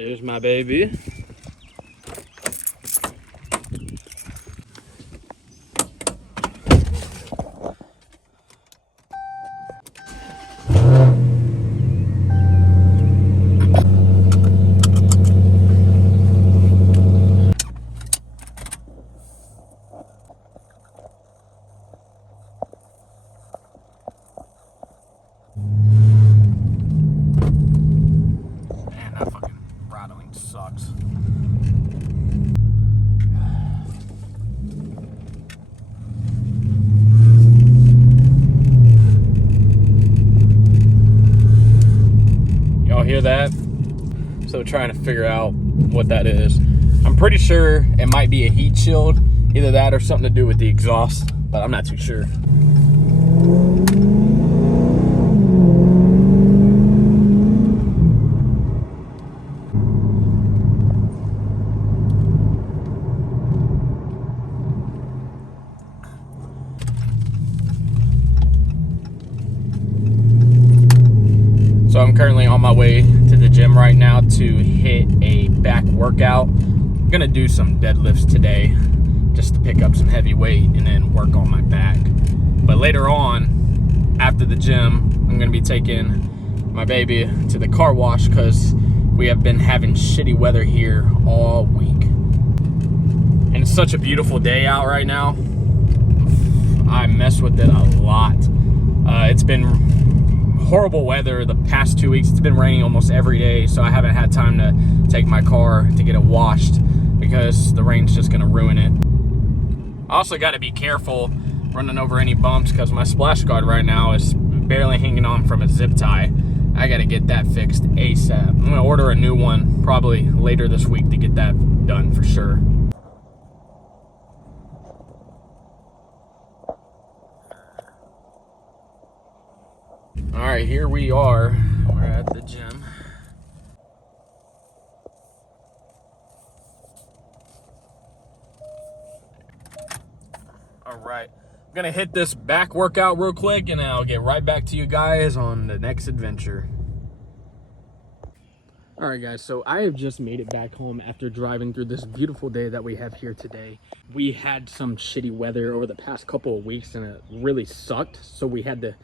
There's my baby. Man, that fucking rattling sucks. Y'all hear that? So trying to figure out what that is. I'm pretty sure it might be a heat shield, either that or something to do with the exhaust, but I'm not too sure. So I'm currently on my way to the gym right now to hit a back workout. I'm gonna do some deadlifts today just to pick up some heavy weight and then work on my back. But later on, after the gym, I'm gonna be taking my baby to the car wash because we have been having shitty weather here all week. And it's such a beautiful day out right now. I mess with it a lot. It's been horrible weather the past 2 weeks. It's been raining almost every day, so I haven't had time to take my car to get it washed because the rain's just gonna ruin it. I also got to be careful running over any bumps because my splash guard right now is barely hanging on from a zip tie. I got to get that fixed ASAP. I'm gonna order a new one probably later this week to get that done for sure. All right, here we are. We're at the gym. All right, I'm gonna hit this back workout real quick and I'll get right back to you guys on the next adventure. All right, guys, so I have just made it back home after driving through this beautiful day that we have here today. We had some shitty weather over the past couple of weeks and it really sucked. So we had to,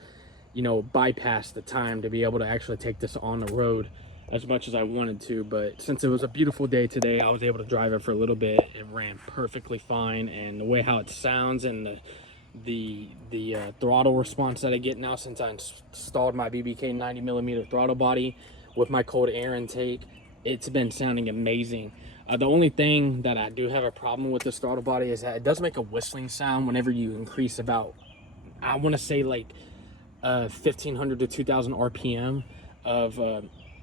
bypass the time to be able to actually take this on the road as much as I wanted to. But since it was a beautiful day today, I was able to drive it for a little bit. It ran perfectly fine, and the way how it sounds and the throttle response that I get now since I installed my BBK 90mm throttle body with my cold air intake, it's been sounding amazing. The only thing that I do have a problem with this throttle body is that it does make a whistling sound whenever you increase about, I want to say like 1500 to 2000 RPM of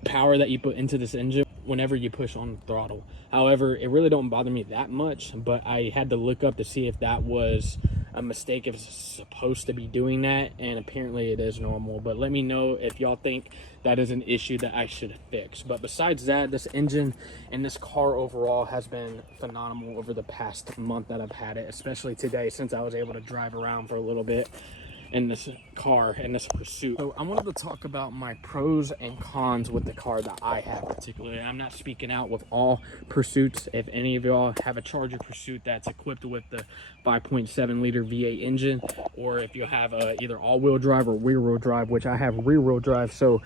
power that you put into this engine whenever you push on the throttle. However, it really don't bother me that much, but I had to look up to see if that was a mistake, if it's supposed to be doing that, and apparently it is normal. But let me know if y'all think that is an issue that I should fix. But besides that, this engine and this car overall has been phenomenal over the past month that I've had it, especially today since I was able to drive around for a little bit in this car, in this Pursuit. So I wanted to talk about my pros and cons with the car that I have particularly. I'm not speaking out with all Pursuits. If any of y'all have a Charger Pursuit that's equipped with the 5.7 liter V8 engine, or if you have either all-wheel drive or rear-wheel drive, which I have rear-wheel drive, so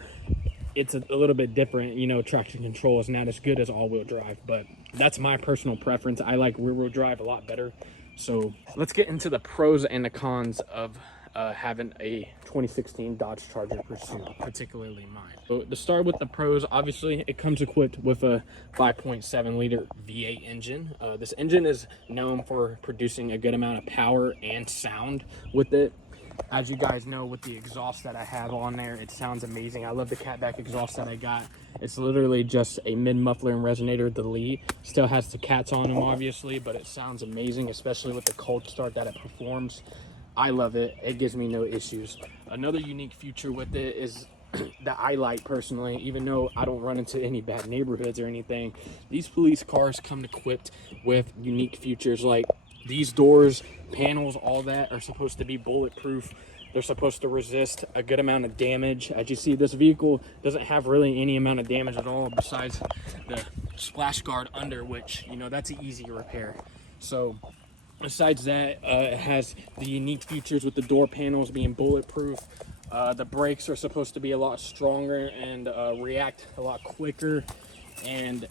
it's a little bit different. Traction control is not as good as all-wheel drive, but that's my personal preference. I like rear-wheel drive a lot better. So let's get into the pros and the cons of having a 2016 Dodge Charger Pursuit, particularly mine. So to start with the pros, obviously it comes equipped with a 5.7 liter V8 engine. This engine is known for producing a good amount of power and sound with it. As you guys know, with the exhaust that I have on there, it sounds amazing. I love the catback exhaust that I got. It's literally just a mid-muffler and resonator, the lead. Still has the cats on them, obviously, but it sounds amazing, especially with the cold start that it performs. I love it. It gives me no issues. Another unique feature with it is that I like personally, even though I don't run into any bad neighborhoods or anything. These police cars come equipped with unique features like These doors, panels, all that are supposed to be bulletproof. They're supposed to resist a good amount of damage. As you see, this vehicle doesn't have really any amount of damage at all besides the splash guard under, which, you know, that's an easy repair. So besides that, it has the unique features with the door panels being bulletproof. The brakes are supposed to be a lot stronger and react a lot quicker. And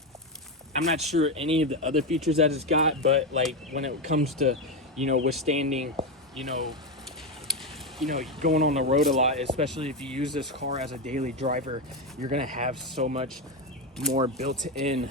I'm not sure any of the other features that it's got, but like when it comes to, you know, withstanding, you know, going on the road a lot, especially if you use this car as a daily driver, you're gonna have so much more built-in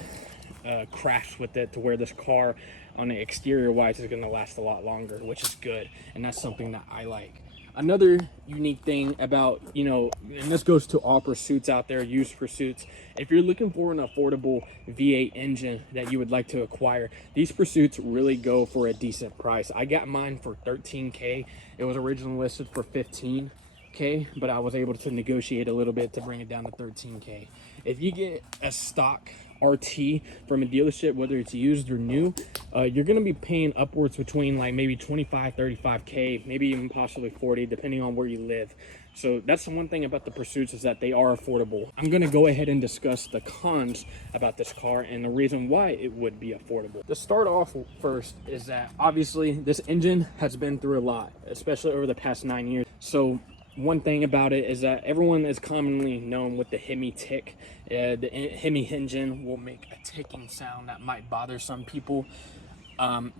crash with it, to where this car on the exterior wise is gonna last a lot longer, which is good, and that's something that I like. Another unique thing about, you know, and this goes to all pursuits out there, used pursuits, if you're looking for an affordable V8 engine that you would like to acquire, these pursuits really go for a decent price. I got mine for $13K. It was originally listed for $15K, but I was able to negotiate a little bit to bring it down to $13K. If you get a stock RT from a dealership, whether it's used or new, you're going to be paying upwards between like maybe 25, 35K, maybe even possibly 40, depending on where you live. So that's the one thing about the Pursuits, is that they are affordable. I'm going to go ahead and discuss the cons about this car and the reason why it would be affordable. To start off first is that obviously this engine has been through a lot, especially over the past 9 years. So one thing about it is that everyone is commonly known with the Hemi tick. The Hemi engine will make a ticking sound that might bother some people.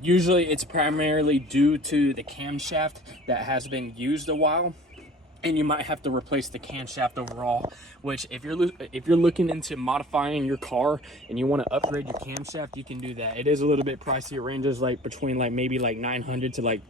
Usually it's primarily due to the camshaft that has been used a while, and you might have to replace the camshaft overall, which if you're looking into modifying your car and you want to upgrade your camshaft, you can do that. It is a little bit pricey. It ranges like between like maybe like 900 to like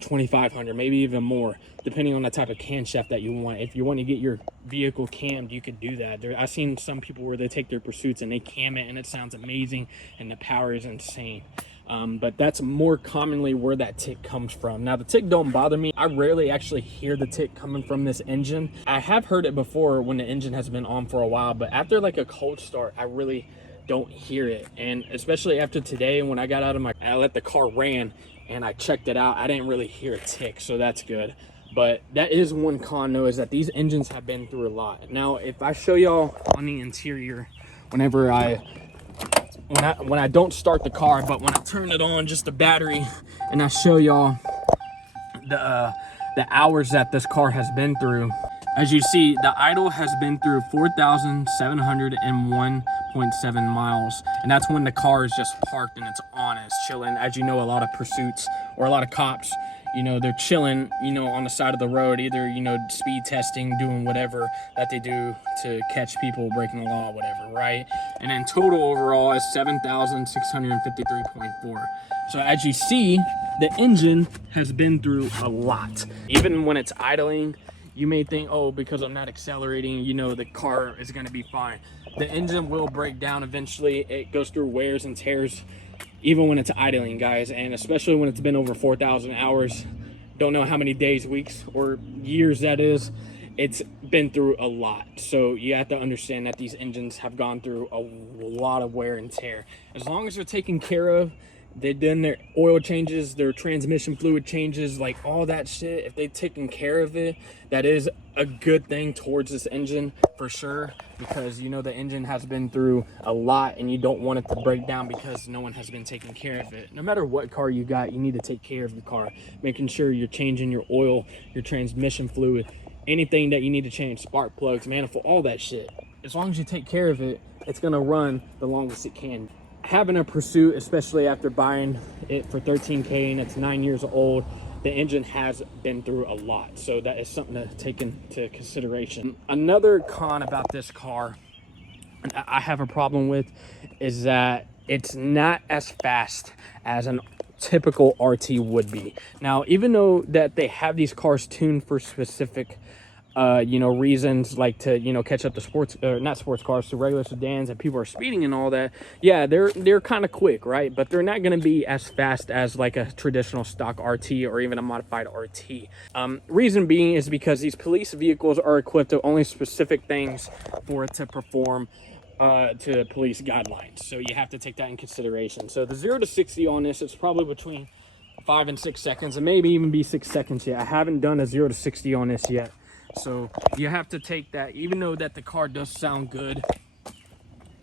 2,500, maybe even more, depending on the type of camshaft that you want. If you want to get your vehicle cammed, you could do that. I've seen some people where they take their Pursuits and they cam it, and it sounds amazing, and the power is insane. But that's more commonly where that tick comes from. Now, the tick don't bother me. I rarely actually hear the tick coming from this engine. I have heard it before when the engine has been on for a while, but after like a cold start, I really don't hear it. And especially after today, when I got out of I let the car ran and I checked it out, I didn't really hear a tick, so that's good. But that is one con though, is that these engines have been through a lot. Now, if I show y'all on the interior, when I don't start the car, but when I turn it on, just the battery, and I show y'all the hours that this car has been through, as you see, the idle has been through 4,701.7 miles, and that's when the car is just parked and it's on and it's chilling. As you know, a lot of Pursuits or a lot of cops, you know, they're chilling, you know, on the side of the road, either, you know, speed testing, doing whatever that they do to catch people breaking the law, whatever, right? And then total overall is 7,653.4. So as you see, the engine has been through a lot. Even when it's idling, you may think, oh, because I'm not accelerating, you know, the car is going to be fine. The engine will break down eventually. It goes through wears and tears, even when it's idling, guys, and especially when it's been over 4,000 hours. Don't know how many days, weeks, or years that is. It's been through a lot. So you have to understand that these engines have gone through a lot of wear and tear. As long as they're taken care of, they've done their oil changes, their transmission fluid changes, like all that shit, if they've taken care of it, that is a good thing towards this engine for sure, because you know the engine has been through a lot and you don't want it to break down because no one has been taking care of it. No matter what car you got, you need to take care of your car, making sure you're changing your oil, your transmission fluid, anything that you need to change, spark plugs, manifold, all that shit. As long as you take care of it, it's gonna run the longest it can. Having a Pursuit, especially after buying it for $13K and it's 9 years old, the engine has been through a lot. So that is something to take into consideration. Another con about this car that I have a problem with is that it's not as fast as an typical RT would be. Now, even though that they have these cars tuned for specific you know, reasons, like to, you know, catch up to sports, not sports cars, to regular sedans, and people are speeding and all that, yeah, they're kind of quick, right? But they're not going to be as fast as like a traditional stock RT or even a modified RT. Reason being is because these police vehicles are equipped with only specific things for it to perform to police guidelines. So you have to take that in consideration. So the 0 to 60 on this is probably between 5 and 6 seconds, and maybe even be 6 seconds yet. I haven't done a 0 to 60 on this yet. So you have to take that, even though that the car does sound good,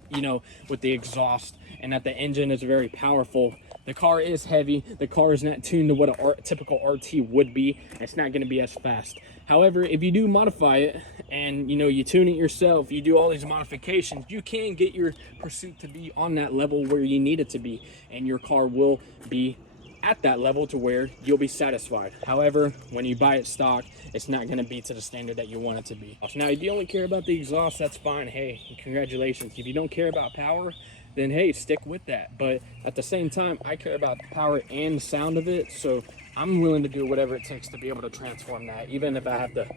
you know, with the exhaust, and that the engine is very powerful, the car is heavy. The car is not tuned to what a typical RT would be. It's not going to be as fast. However, if you do modify it and, you know, you tune it yourself, you do all these modifications, you can get your Pursuit to be on that level where you need it to be, and your car will be at that level to where you'll be satisfied. However, when you buy it stock, it's not going to be to the standard that you want it to be. Now, if you only care about the exhaust, that's fine. Hey, congratulations. If you don't care about power, then hey, stick with that. But at the same time, I care about the power and the sound of it, so I'm willing to do whatever it takes to be able to transform that, even if I have to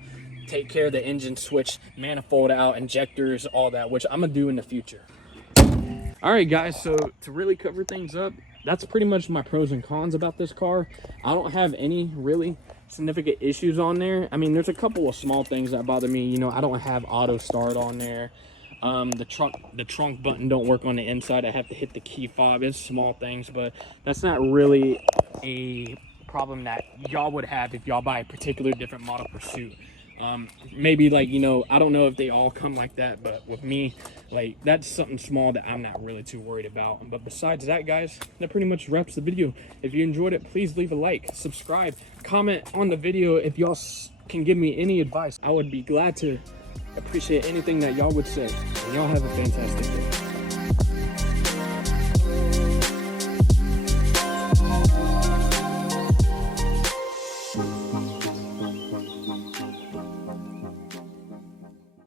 take care of the engine, switch manifold out, injectors, all that, which I'm gonna do in the future. All right, guys, so to really cover things up, that's pretty much my pros and cons about this car. I don't have any really significant issues on there. I mean, there's a couple of small things that bother me. You know, I don't have auto start on there. The trunk button don't work on the inside. I have to hit the key fob. It's small things, but that's not really a problem that y'all would have if y'all buy a particular different model Pursuit. Maybe, like, you know, I don't know if they all come like that, but with me, like, that's something small that I'm not really too worried about. But besides that, guys, that pretty much wraps the video. If you enjoyed it, please leave a like, subscribe, comment on the video. If y'all can give me any advice, I would be glad to appreciate anything that y'all would say. And y'all have a fantastic day.